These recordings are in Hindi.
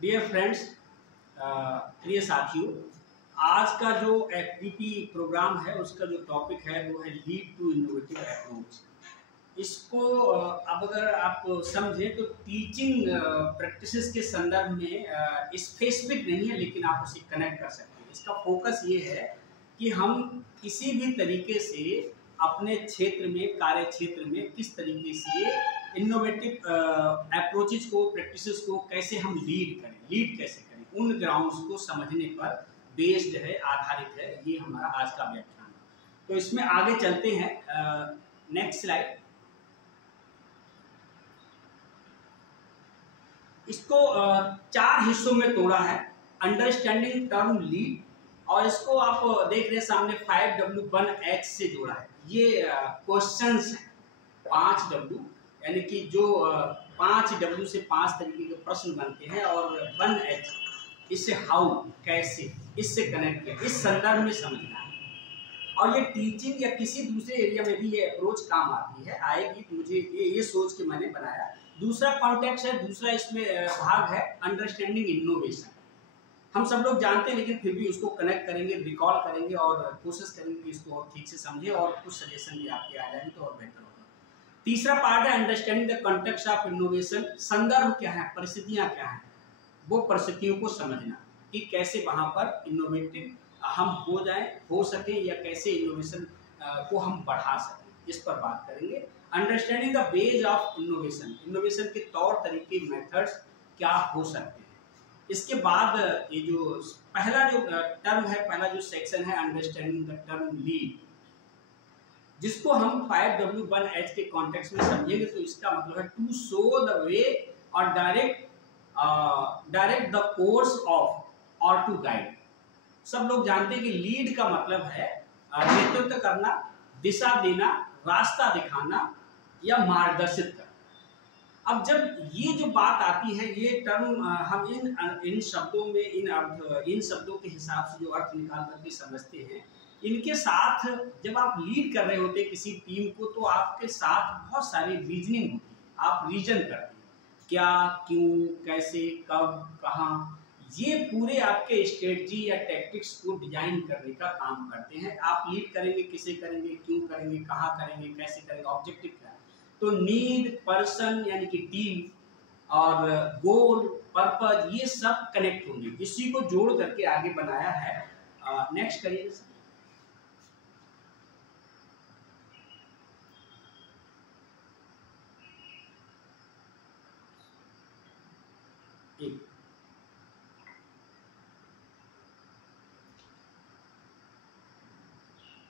डियर फ्रेंड्स, प्रिय साथियों, आज का जो एफडीपी प्रोग्राम है उसका जो टॉपिक है वो है लीड टू इनोवेटिव अप्रोच। इसको अब अगर आप समझें तो टीचिंग प्रैक्टिसेस के संदर्भ में स्पेसिफिक नहीं है, लेकिन आप उसे कनेक्ट कर सकते हैं। इसका फोकस ये है कि हम किसी भी तरीके से अपने क्षेत्र में, कार्य क्षेत्र में किस तरीके से इनोवेटिव अप्रोचेज को, प्रैक्टिसेस को कैसे हम लीड करें, लीड कैसे करें, उन ग्राउंड्स को समझने पर बेस्ड है, आधारित है। ये हमारा आज का व्याख्यान है। तो इसमें आगे चलते हैं। Next slide. इसको 4 हिस्सों में तोड़ा है। अंडरस्टैंडिंग टर्म लीड, और इसको आप देख रहे हैं सामने 5W1H से जोड़ा है। ये क्वेश्चंस हैं 5W, यानी कि जो 5W से 5 तरीके के प्रश्न बनते हैं, और 1H इससे हाउ, कैसे, इससे कनेक्ट किया, इस संदर्भ में समझना है। और ये टीचिंग या किसी दूसरे एरिया में भी ये अप्रोच काम आती है, आएगी। तो मुझे ये सोच के मैंने बनाया। दूसरा कॉन्टेक्स्ट है, दूसरा इसमें भाग है अंडरस्टैंडिंग इनोवेशन। हम सब लोग जानते हैं, लेकिन फिर भी उसको कनेक्ट करेंगे, रिकॉल करेंगे और कोशिश करेंगे कि इसको और ठीक से समझे, और कुछ सजेशन भी आपके आ जाएंगे तो और बेहतर होगा। तीसरा पार्ट है understanding the context of innovation. संदर्भ क्या है, परिस्थितियां क्या हैं, वो परिस्थितियों को समझना कि कैसे वहां पर इनोवेटिव हम हो जाएं, हो सके, या कैसे इनोवेशन को हम बढ़ा सकें, इस पर बात करेंगे। Understanding the beige of innovation, innovation के तौर तरीके, मेथड्स क्या हो सकते हैं। इसके बाद ये जो पहला जो टर्म है, पहला जो सेक्शन है अंडरस्टैंडिंग द टर्म लीड, जिसको हम 5W1H के कॉन्टेक्स्ट में समझेंगे तो इसका मतलब है टू शो द वे और डायरेक्ट द कोर्स ऑफ, और टू गाइड। सब लोग जानते हैं कि लीड का मतलब है नेतृत्व करना, दिशा देना, रास्ता दिखाना या मार्गदर्शित करना। अब जब ये जो बात आती है, ये टर्म हम इन शब्दों में, इन शब्दों के हिसाब से जो अर्थ निकाल करके समझते हैं, इनके साथ जब आप लीड कर रहे होते हैं किसी टीम को, तो आपके साथ बहुत सारी रीजनिंग होती है। आप रीजन करते हैं, क्या, क्यों, कैसे, कब, कहाँ, ये पूरे आपके स्ट्रेटजी या टैक्टिक्स को डिजाइन करने का काम करते हैं। आप लीड करेंगे, किसे करेंगे, क्यों करेंगे, कहाँ करेंगे, कैसे करेंगे, ऑब्जेक्टिव क्या है। तो नीड, पर्सन यानी कि टीम, और गोल, पर्पज, ये सब कनेक्ट होंगे। इसी को जोड़ करके आगे बनाया है। नेक्स्ट करिए।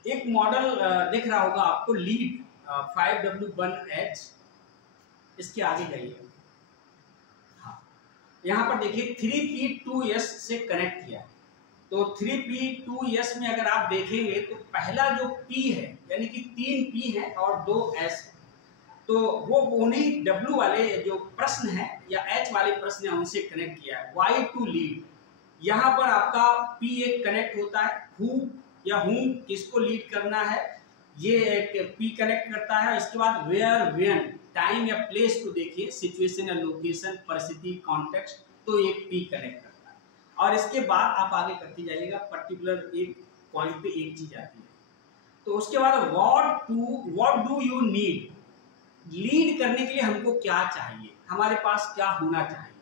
एक मॉडल दिख रहा होगा आपको, लीड 5W1H। इसके आगे जाइए। हाँ, यहाँ पर देखिए 3P2S से कनेक्ट किया। तो 3P2S में अगर आप देखेंगे तो पहला जो P है, यानी कि 3 P है और 2 S है, तो वो उन्हीं W वाले जो प्रश्न है या H वाले प्रश्न है उनसे कनेक्ट किया है। Why to lead, यहाँ पर आपका P एक कनेक्ट होता है, who या whom, किसको लीड करना है, ये एक P कनेक्ट करता है। इसके बाद वेयर, व्हेन, टाइम या प्लेस को देखिए, सिचुएशन या लोकेशन, परिस्थिति, कॉन्टेक्स्ट, तो एक P कनेक्ट करता है। और इसके बाद आप आगे करते जाइएगा, पर्टिकुलर एक पॉइंट पे एक चीज आती है। तो उसके बाद what do you need, lead करने के लिए हमको क्या चाहिए, हमारे पास क्या होना चाहिए,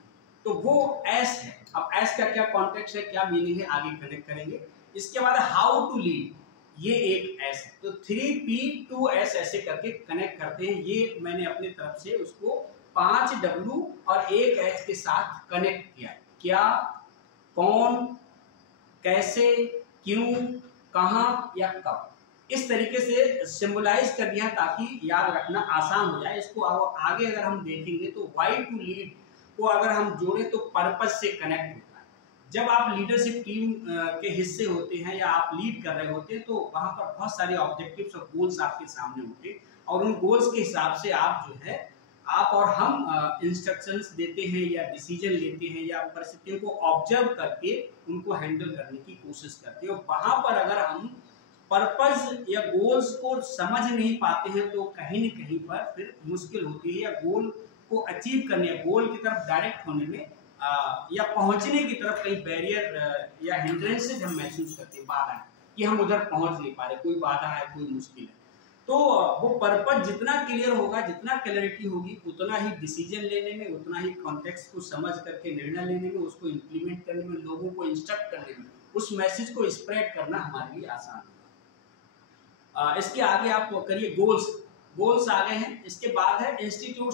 तो वो S है। अब S का क्या कॉन्टेक्स्ट है, क्या मीनिंग है, आगे कनेक्ट करेंगे। इसके बाद हाउ टू लीड, ये एक S है। तो 3P2S ऐसे करके कनेक्ट करते हैं। ये मैंने अपनी तरफ से उसको 5W और 1 H के साथ कनेक्ट किया। क्या, कौन, कैसे, क्यों, कहाँ या कब, इस तरीके से सिंबलाइज कर दिया ताकि याद रखना आसान हो जाए। इसको आगे अगर हम देखेंगे तो वाई टू लीड को अगर हम जोड़े तो पर्पस से कनेक्ट होता है। जब आप लीडरशिप टीम के हिस्से होते हैं या आप लीड कर रहे होते हैं, तो वहां पर बहुत सारे ऑब्जेक्टिव्स और गोल्स आपके सामने होते हैं, और उन गोल्स के हिसाब से आप जो है, आप और हम इंस्ट्रक्शंस देते हैं या डिसीजन लेते हैं या परिस्थितियों को ऑब्जर्व करके उनको हैंडल करने की कोशिश करते हैं। और वहां पर अगर हम पर्पस या गोल्स को समझ नहीं पाते हैं तो कहीं न कहीं पर फिर मुश्किल होती है, या गोल को अचीव करने, गोल की तरफ डायरेक्ट होने में या पहुंचने की तरफ कहीं बैरियर या हिंड्रेंसेज हम महसूस करते हैं, बाधा कि हम उधर पहुंच नहीं पा रहे, कोई बाधा है, कोई मुश्किल है, तो वो पर्पस जितना क्लियर होगा, जितना क्लैरिटी होगी, उतना ही डिसीजन लेने में, उतना ही कॉन्टेक्स्ट को समझ करके निर्णय लेने में, उसको इम्प्लीमेंट करने में, लोगों को इंस्ट्रक्ट करने में, उस मैसेज को स्प्रेड करना हमारे लिए आसान होगा। इसके आगे आप करिए गोल्स आ गए हैं। इसके बाद है इंस्टीट्यूट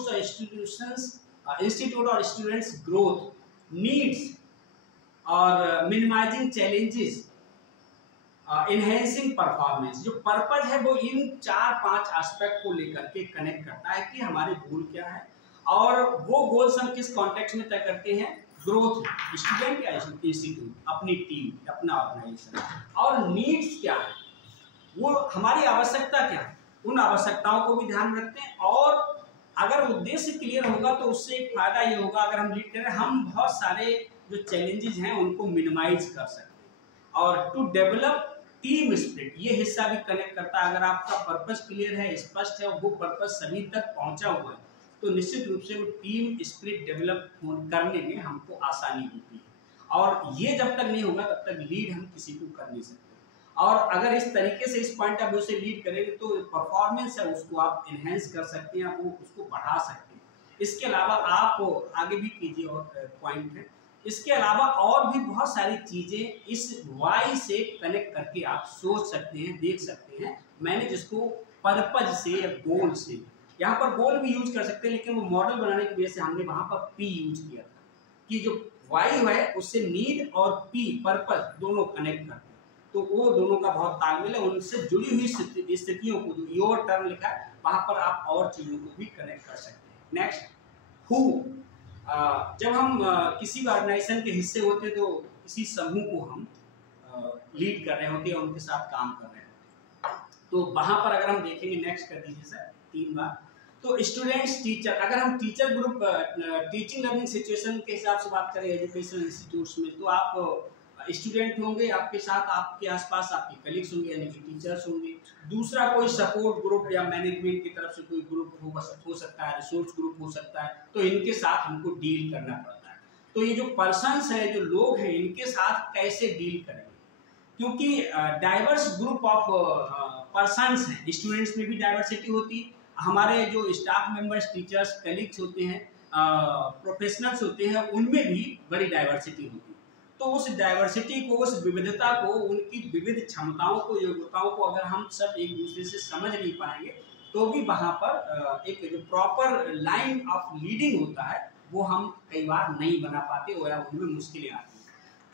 और स्टूडेंट्स ग्रोथ, नीड्स और मिनिमाइजिंग चैलेंजेस, इनहेंसिंग परफॉर्मेंस। जो पर्पज है वो इन 4-5 एस्पेक्ट को लेकर के कनेक्ट करता है कि हमारे गोल क्या है, और वो गोल्स हम किस कॉन्टेक्स्ट में तय करते हैं, ग्रोथ, स्टूडेंट या इंस्टीट्यूट, अपनी टीम, अपना ऑर्गेनाइजेशन, और नीड्स क्या है, वो हमारी आवश्यकता क्या है, उन आवश्यकताओं को भी ध्यान रखते हैं। और अगर उद्देश्य क्लियर होगा तो उससे एक फायदा ये होगा, अगर हम लीड करें, हम बहुत सारे जो चैलेंजेस हैं उनको मिनिमाइज कर सकते हैं। और टू डेवलप टीम स्पिरिट, ये हिस्सा भी कनेक्ट करता है। अगर आपका पर्पस क्लियर है, स्पष्ट है, वो पर्पस सभी तक पहुंचा हुआ है, तो निश्चित रूप से वो टीम स्पिरिट डेवलप करने में हमको आसानी होती है। और ये जब तक नहीं होगा तब तक लीड हम किसी को कर नहीं सकते। और अगर इस तरीके से, इस पॉइंट ऑफ व्यू से लीड करेंगे तो परफॉर्मेंस है उसको आप इनहेंस कर सकते हैं, आप वो उसको बढ़ा सकते हैं। इसके अलावा आप आगे भी कीजिए, और पॉइंट है, इसके अलावा और भी बहुत सारी चीजें इस वाई से कनेक्ट करके आप सोच सकते हैं, देख सकते हैं। मैंने जिसको पर्पज से या गोल से, यहाँ पर गोल भी यूज कर सकते हैं, लेकिन वो मॉडल बनाने की वजह से हमने वहां पर पी यूज किया था कि जो वाई है उससे नीड और पी, पर्पज, दोनों कनेक्ट करते हैं। तो वो दोनों का बहुत तालमेल है, उनसे जुड़ी हुई स्थितियों को, जो योर टर्म लिखा है वहां पर आप और चीजों को भी कनेक्ट कर सकते हैं। Next, who. जब हम किसी ऑर्गेनाइजेशन के हिस्से होते हैं तो किसी समूह को हम लीड कर रहे होते हैं, उनके साथ काम कर रहे हैं, तो वहां पर अगर हम देखेंगे, नेक्स्ट कर दीजिए सर 3 बार, तो स्टूडेंट्स, टीचर, अगर हम teacher group, teaching learning situation के हिसाब से बात करें एजुकेशनल इंस्टीट्यूट्स में, तो आप स्टूडेंट होंगे आपके साथ, आपके आसपास आपके कलीग्स होंगे यानी कि टीचर्स होंगे, दूसरा कोई सपोर्ट ग्रुप या मैनेजमेंट की तरफ से कोई ग्रुप हो सकता है, रिसोर्स ग्रुप हो सकता है, तो इनके साथ हमको डील करना पड़ता है। तो ये जो पर्सन्स हैं, जो लोग हैं, इनके साथ कैसे डील करेंगे, क्योंकि डाइवर्स ग्रुप ऑफ पर्सन्स हैं, स्टूडेंट्स में भी डाइवर्सिटी होती है, हमारे जो स्टाफ मेंबर्स, टीचर्स, कलीग्स होते हैं, प्रोफेशनल्स होते हैं, उनमें भी बड़ी डाइवर्सिटी होती है। तो उस डाइवर्सिटी को, उस विविधता को, उनकी विविध क्षमताओं को, योग्यताओं को अगर हम सब एक दूसरे से समझ नहीं पाएंगे तो भी वहाँ पर एक जो प्रॉपर लाइन ऑफ लीडिंग होता है वो हम कई बार नहीं बना पाते, या उनमें मुश्किलें आती हैं।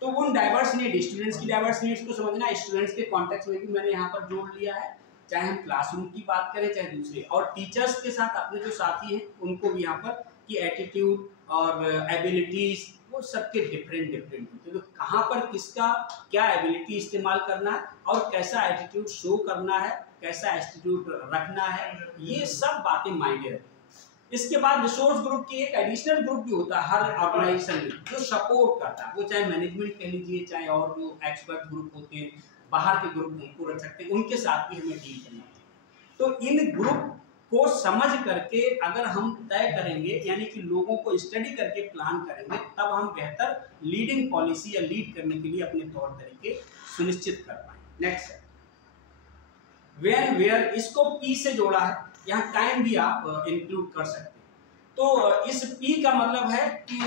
तो उन डाइवर्स नीड, स्टूडेंट्स की डाइवर्स नीड्स को समझना, स्टूडेंट्स के कॉन्टेक्स्ट में भी मैंने यहाँ पर जोड़ लिया है, चाहे हम क्लासरूम की बात करें चाहे दूसरे, और टीचर्स के साथ अपने जो साथी हैं उनको भी यहाँ पर की एटीट्यूड और एबिलिटीज, वो सबके डिफरेंट होते हैं। तो कहाँ पर किसका क्या एबिलिटी इस्तेमाल करना है और कैसा एटीट्यूड शो करना है, कैसा एटीट्यूड रखना है, ये सब बातें मायने रखती हैं। इसके बाद रिसोर्स ग्रुप की एक एडिशनल ग्रुप भी होता है हर ऑर्गेनाइजेशन में, जो सपोर्ट करता है, वो चाहे मैनेजमेंट कह लीजिए, चाहे और जो एक्सपर्ट ग्रुप होते हैं, बाहर के ग्रुप उनको रख सकते हैं, उनके साथ भी हमें डील करना चाहिए। तो इन ग्रुप को समझ करके अगर हम तय करेंगे, यानी कि लोगों को स्टडी करके प्लान करेंगे, तब हम बेहतर लीडिंग पॉलिसी या लीड करने के लिए अपने तौर तरीके सुनिश्चित कर पाएंगे। नेक्स्ट, व्हेन, वेयर, इसको पी से जोड़ा है, यहाँ टाइम भी आप इंक्लूड कर सकते हैं। तो इस पी का मतलब है कि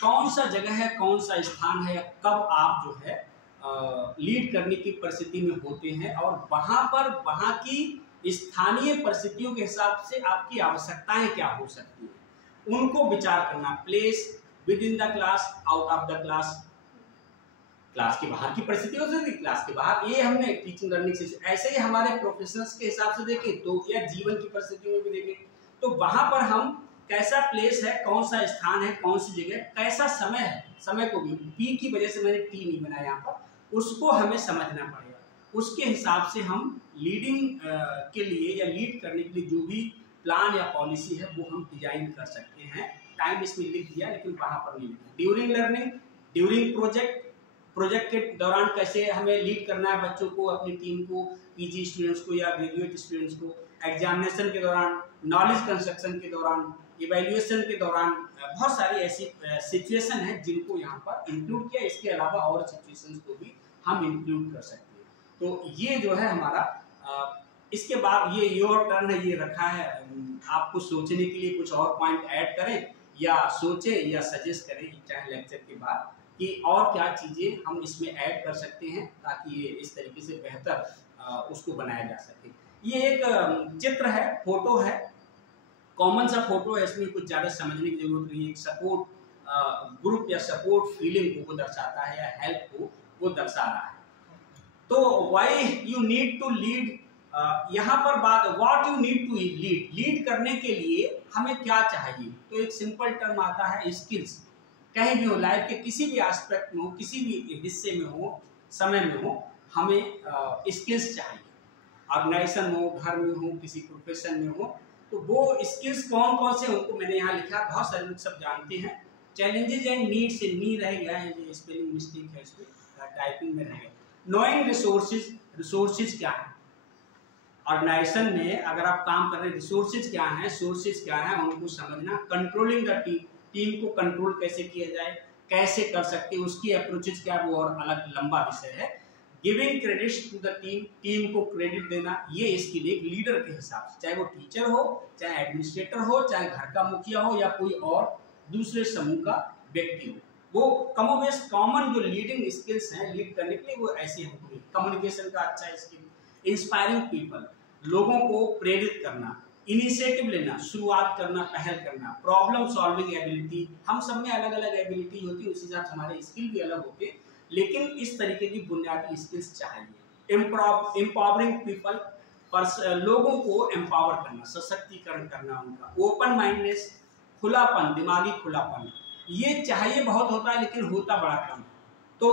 कौन सा जगह है, कौन सा स्थान है, कब आप जो है लीड करने की परिस्थिति में होते हैं, और वहां पर वहां की स्थानीय परिस्थितियों के हिसाब से आपकी आवश्यकताएं क्या हो सकती हैं, उनको विचार करना। Place, with in the class, out of the class, class के बाहर की परिस्थिति हो सकती है, क्लास के बाहर, ये हमने टीचिंग लर्निंग से, ऐसे ही हमारे प्रोफेशनल्स के हिसाब से देखें तो, या जीवन की परिस्थितियों में भी देखें तो वहां पर हम कैसा प्लेस है, कौन सा स्थान है, कौन सी जगह, कैसा समय है, समय को भी, पी की वजह से मैंने टी नहीं बनाया यहाँ पर, उसको हमें समझना पड़ेगा। उसके हिसाब से हम लीडिंग के लिए या लीड करने के लिए जो भी प्लान या पॉलिसी है वो हम डिजाइन कर सकते हैं। टाइम इसमें लिख दिया लेकिन वहां पर नहीं लिखा। ड्यूरिंग लर्निंग, ड्यूरिंग प्रोजेक्ट के दौरान कैसे हमें लीड करना है बच्चों को, अपनी टीम को, पीजी स्टूडेंट्स को या ग्रेजुएट स्टूडेंट्स को, एग्जामिनेशन के दौरान, नॉलेज कंस्ट्रक्शन के दौरान, इवैल्यूएशन के दौरान बहुत सारी ऐसी सिचुएशन है जिनको यहाँ पर इंक्लूड किया। इसके अलावा और सिचुएशंस को भी हम इंक्लूड कर सकते हैं। तो ये जो है हमारा इसके बाद ये योर टर्न है, ये रखा है आपको सोचने के लिए। कुछ और पॉइंट ऐड करें या सोचें या सजेस्ट करें चाहे लेक्चर के बाद कि और क्या चीज़ें हम इसमें ऐड कर सकते हैं ताकि ये इस तरीके से बेहतर उसको बनाया जा सके। ये एक चित्र है, फोटो है, कॉमन सा फोटो है, इसमें कुछ ज़्यादा समझने की जरूरत नहीं है। एक सपोर्ट ग्रुप या सपोर्ट फीलिंग को वो दर्शाता है या हेल्प को वो दर्शा रहा है। तो why you need to lead, यहाँ पर बात what you need to lead करने के लिए हमें क्या चाहिए। तो एक सिंपल टर्म आता है स्किल्स। कहीं भी हो, लाइफ के किसी भी एस्पेक्ट में हो, किसी भी हिस्से में हो, समय में हो, हमें स्किल्स चाहिए। ऑर्गेनाइजेशन हो, घर में हो, किसी प्रोफेशन में हो, तो वो स्किल्स कौन कौन से उनको मैंने यहाँ लिखा। बहुत सारे लोग सब जानते हैं। चैलेंजेज एंड नीड्स से नी रह गया है, ये स्पेलिंग मिस्टेक है, इसमें टाइपिंग में रह गया। नोइंग रिसोर्सेज क्या है ऑर्गेनाइजेशन में, अगर आप काम कर रहे हैं रिसोर्सेज क्या है, सोर्सेज क्या है, उनको समझना। कंट्रोलिंग द टीम को कंट्रोल कैसे किया जाए, कैसे कर सकते हैं, उसकी अप्रोचेज क्या है, वो और अलग लंबा विषय है। Giving credit to the team को क्रेडिट देना, ये इसके लिए एक लीडर के हिसाब से, चाहे वो टीचर हो, चाहे एडमिनिस्ट्रेटर हो, चाहे घर का मुखिया हो या कोई और दूसरे समूह का व्यक्ति हो, वो कमोबेश कॉमन जो लीडिंग स्किल्स हैं लीड करने के लिए वो ऐसे होंगे। कम्युनिकेशन का अच्छा स्किल, इंस्पायरिंग पीपल, लोगों को प्रेरित करना, इनिशिएटिव लेना, शुरुआत करना, पहल करना, प्रॉब्लम सॉल्विंग एबिलिटी। हम सब में अलग अलग एबिलिटी होती है, उसी हिसाब से हमारे स्किल भी अलग होते हैं, लेकिन इस तरीके की बुनियादी स्किल्स चाहिए। एम्पावरिंग पीपल, लोगों को एम्पावर करना, सशक्तिकरण करना उनका। ओपन माइंडनेस, खुलापन, दिमागी खुलापन, ये चाहिए बहुत होता है लेकिन होता बड़ा कम। तो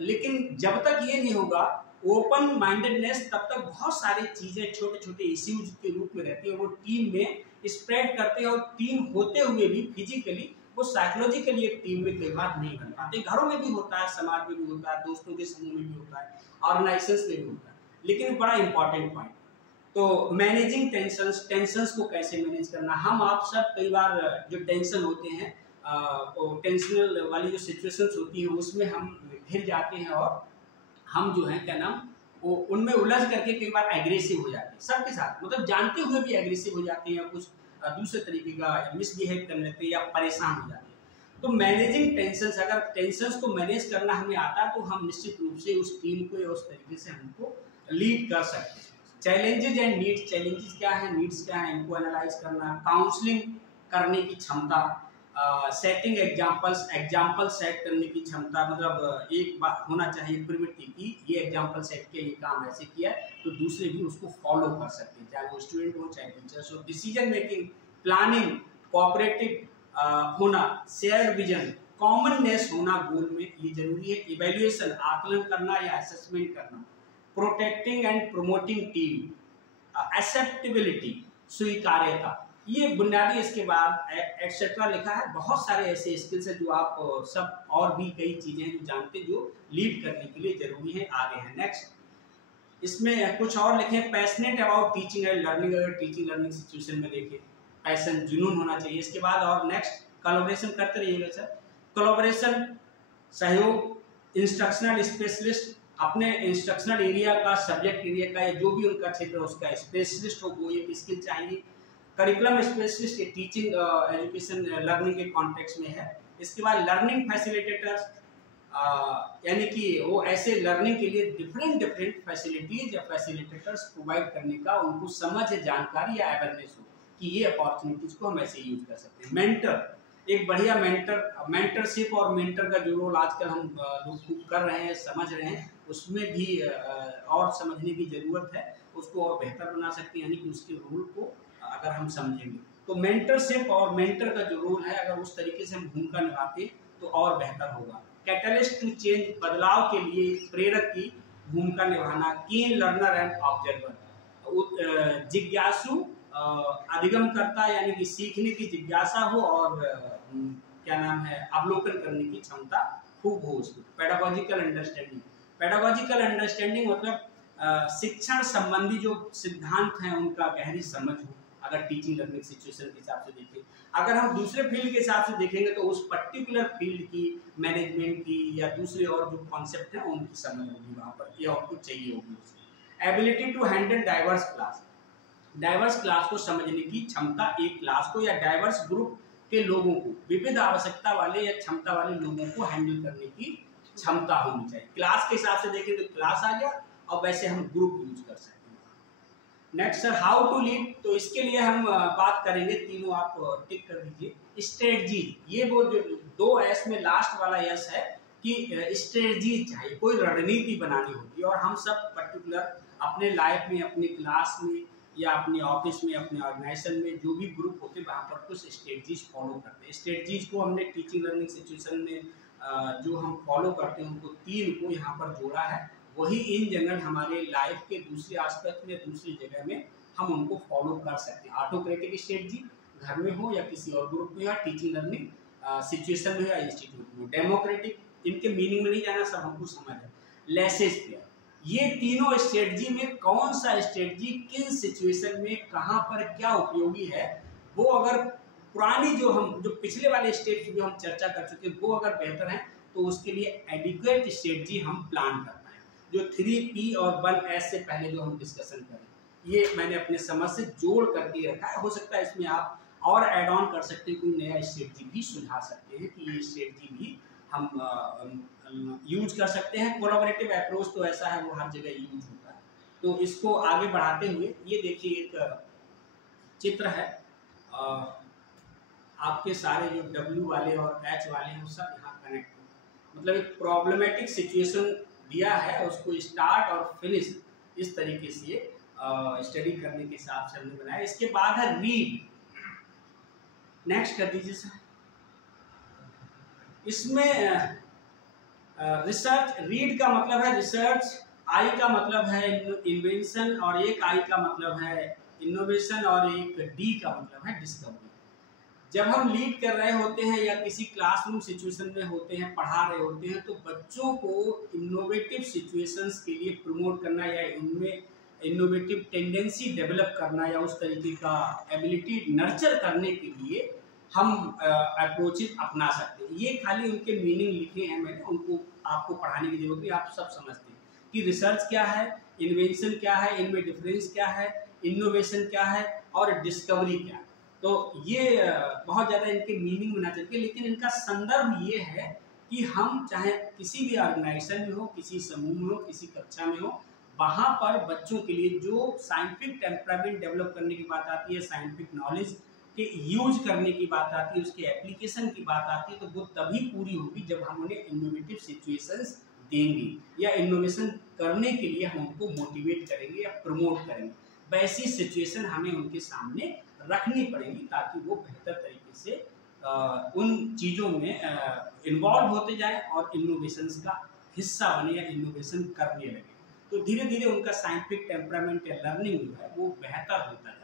लेकिन जब तक ये नहीं होगा ओपन माइंडेडनेस, तब तक बहुत सारी चीजें छोटे छोटे इश्यूज के रूप में रहती है, वो टीम में स्प्रेड करते हैं। और टीम होते हुए भी फिजिकली वो साइकोलॉजिकली एक टीम में कई बार नहीं बन पाते। घरों में भी होता है, समाज में भी होता है, दोस्तों के समूह में भी होता है, ऑर्गेनाइजेशंस में भी होता है। लेकिन बड़ा इंपॉर्टेंट पॉइंट, तो मैनेजिंग टेंशंस को कैसे मैनेज करना। हम आप सब कई बार जो टेंशन होते हैं, टेंशनल वाली जो सिचुएशंस होती है उसमें हम घिर जाते हैं और हम जो है क्या नाम वो उनमें उलझ करके कई बार एग्रेसिव हो जाते हैं सबके साथ, मतलब जानते हुए भी एग्रेसिव हो जाते हैं या कुछ दूसरे तरीके का मिसबिहेव कर लेते हैं या परेशान हो जाते हैं। तो मैनेजिंग टेंशंस, अगर टेंशंस को मैनेज करना हमें आता है तो हम निश्चित रूप से उस टीम को या उस तरीके से हमको लीड कर सकते हैं। चैलेंजेज एंड नीड्स, चैलेंजेस क्या है, नीड्स क्या है, इनको एनालाइज करना, काउंसलिंग करने की क्षमता, सेटिंग एग्जाम्पल सेट करने की क्षमता, मतलब एक बात होना चाहिए प्रवृत्ति की, ये एग्जाम्पल सेट किया, ये काम ऐसे किया तो दूसरे भी उसको फॉलो कर सकते हैं, चाहे वो स्टूडेंट हो चाहे टीचर्स हो। डिसीजन मेकिंग, प्लानिंग, कोऑपरेटिव होना, शेयर्ड विजन, कॉमननेस होना गोल में, ये जरूरी है। इवैल्यूएशन, आकलन करना या असेसमेंट करना, protecting and promoting team, acceptability, स्वीकार्यता, ये बुनियादी। इसके बाद एक्सेट्रा लिखा है। बहुत सारे ऐसे स्किल्स हैं जो आप सब और भी कई चीजें जो जानते जो लीड करने के लिए जरूरी है। आगे है नेक्स्ट, इसमें कुछ और लिखें, passionate about teaching and learning, अगर टीचिंग लर्निंग सिचुएशन में देखें पैशन, जुनून होना चाहिए। इसके बाद और नेक्स्ट, कोलैबोरेशन करते रहिएगा सर। कोलैबोरेशन, सहयोग, इंस्ट्रक्शनल स्पेशलिस्ट, अपने इंस्ट्रक्शनल एरिया का, सब्जेक्ट एरिया का, जो भी उनका क्षेत्र उसका स्पेशलिस्ट हो, वो एक स्किल चाहिए। Curriculum specialist, teaching education learning के कॉन्टेक्स्ट में है। इसके बाद लर्निंग फैसिलिटेटर्स, यानी कि वो ऐसे लर्निंग के लिए डिफरेंट फैसिलिटीज या फैसिलिटेटर्स प्रोवाइड करने का उनको समझ, जानकारी या अवेयरनेस हो कि ये अपॉर्चुनिटीज को हम ऐसे यूज कर सकते हैं। मेंटर, एक बढ़िया मेंटरशिप और मेंटर का जो रोल आजकल हम लोग खूब कर रहे हैं, समझ रहे हैं, उसमें भी और समझने की जरूरत है, उसको और बेहतर बना सकते हैं, यानी कि उसके रोल को अगर हम समझेंगे तो मेंटरशिप और मेंटर का जो रोल है अगर उस तरीके से हम भूमिका निभाते तो और बेहतर होगा। कैटलिस्ट टू चेंज, बदलाव के लिए प्रेरक की भूमिका निभाना। कीन लर्नर एंड ऑब्जर्वर, जिज्ञासु, अधिगम करता, यानी कि सीखने की जिज्ञासा हो और क्या नाम है, अवलोकन करने की क्षमता खूब हो उसमें। पेडागोजिकल अंडरस्टैंडिंग, पेडागोजिकल अंडरस्टैंडिंग मतलब शिक्षण संबंधी जो सिद्धांत हैं उनका गहरी समझ हो, अगर टीचिंग लर्निंग सिचुएशन के हिसाब से देखें। अगर हम दूसरे फील्ड के हिसाब से देखेंगे तो उस पर्टिकुलर फील्ड की, मैनेजमेंट की या दूसरे और जो कॉन्सेप्ट हैं उनकी समझ होगी वहाँ पर, या उनको चाहिए होगी उसकी। Ability to handle diverse class, diverse class को समझने की क्षमता, एक क्लास को या डाइवर्स ग्रुप के लोगों को, विविध आवश्यकता वाले या क्षमता वाले लोगों को हैंडल करने की क्षमता होनी चाहिए। क्लास के हिसाब से देखें तो क्लास आ गया, और वैसे हम ग्रुप यूज कर सकते हैं। Next sir, how to lead, तो इसके लिए हम बात करेंगे, तीनों आप टिक कर दीजिए। स्ट्रेटजी, ये वो जो 2 एस में लास्ट वाला यस है कि स्ट्रेटजी चाहिए, कोई रणनीति बनानी होगी, और हम सब पर्टिकुलर अपने लाइफ में, अपनी क्लास में या अपने ऑफिस में, अपने ऑर्गेनाइजेशन में जो भी ग्रुप होते हैं वहाँ पर कुछ स्ट्रेटजीज फॉलो करते हैं। स्ट्रेटजीज को हमने टीचिंग लर्निंग सिचुएशन में जो हम फॉलो करते हैं उनको 3 को यहाँ पर जोड़ा है, वही इन जनरल हमारे लाइफ के दूसरे एस्पेक्ट में, दूसरी जगह में हम उनको फॉलो कर सकते हैं। ऑटोक्रेटिक स्ट्रेटजी घर में हो या किसी और ग्रुप में, या टीचिंग लर्निंग सिचुएशन में या इंस्टीट्यूट में। डेमोक्रेटिक, इनके मीनिंग में नहीं जाना, सब हमको समझ है। लेसेस फेयर, ये तीनों स्ट्रेटजी में कौन सा स्ट्रेटजी किन सिचुएशन में कहाँ पर क्या उपयोगी है, वो अगर पुरानी जो पिछले वाले स्टेप्स भी हम चर्चा कर चुके हैं वो अगर बेहतर है तो उसके लिए एडिक्वेट स्ट्रेटजी हम प्लान कर पाएँ। जो 3P और 1S से पहले जो हम डिस्कशन करें, ये मैंने अपने समझ से जोड़ करके रखा है। हो सकता है इसमें आप और ऐड ऑन कर सकते हैं, कोई नया स्ट्रेटजी भी सुझा सकते हैं कि ये स्ट्रेटजी भी हम यूज कर सकते हैं। कोलैबोरेटिव अप्रोच तो ऐसा है वो हर जगह यूज होता है। तो इसको आगे बढ़ाते हुए ये देखिए एक चित्र है, आपके सारे जो W वाले और H वाले हैं वो सब यहाँ कनेक्ट हो, मतलब एक प्रॉब्लमेटिक सिचुएशन दिया है, उसको स्टार्ट और फिनिश इस तरीके से स्टडी करने के हिसाब से हमने बनाया। इसके बाद है रीड, नेक्स्ट कर दीजिए सर। इसमें रिसर्च, रीड का मतलब है रिसर्च, आई का मतलब है इन्वेंशन, और एक आई का मतलब है इनोवेशन, और एक डी का मतलब है डिस्कवरी। जब हम लीड कर रहे होते हैं या किसी क्लासरूम सिचुएशन में होते हैं, पढ़ा रहे होते हैं, तो बच्चों को इनोवेटिव सिचुएशंस के लिए प्रमोट करना या उनमें इनोवेटिव टेंडेंसी डेवलप करना या उस तरीके का एबिलिटी नर्चर करने के लिए हम अप्रोचेज अपना सकते हैं। ये खाली उनके मीनिंग लिखे हैं मैंने, उनको आपको पढ़ाने की जरूरत नहीं, आप सब समझते हैं कि रिसर्च क्या है, इन्वेंशन क्या है, इनमें डिफरेंस क्या है, इनोवेशन क्या है और डिस्कवरी क्या है। तो ये बहुत ज़्यादा इनके मीनिंग होना चाहिए, लेकिन इनका संदर्भ ये है कि हम चाहे किसी भी ऑर्गेनाइजेशन में हो, किसी समूह में हो, किसी कक्षा में हो, वहाँ पर बच्चों के लिए जो साइंटिफिक टेम्परामेंट डेवलप करने की बात आती है, साइंटिफिक नॉलेज के यूज करने की बात आती है, उसके एप्लीकेशन की बात आती है, तो वो तभी पूरी होगी जब हम उन्हें इनोवेटिव सिचुएशंस देंगे या इनोवेशन करने के लिए हम उनको मोटिवेट करेंगे या प्रमोट करेंगे। वैसी सिचुएशन हमें उनके सामने रखनी पड़ेगी ताकि वो बेहतर तरीके से उन चीज़ों में इन्वॉल्व होते जाएं और इनोवेशंस का हिस्सा बने या इनोवेशन करने लगे। तो धीरे धीरे उनका साइंटिफिक टेम्परामेंट या लर्निंग जो है वो बेहतर होता है।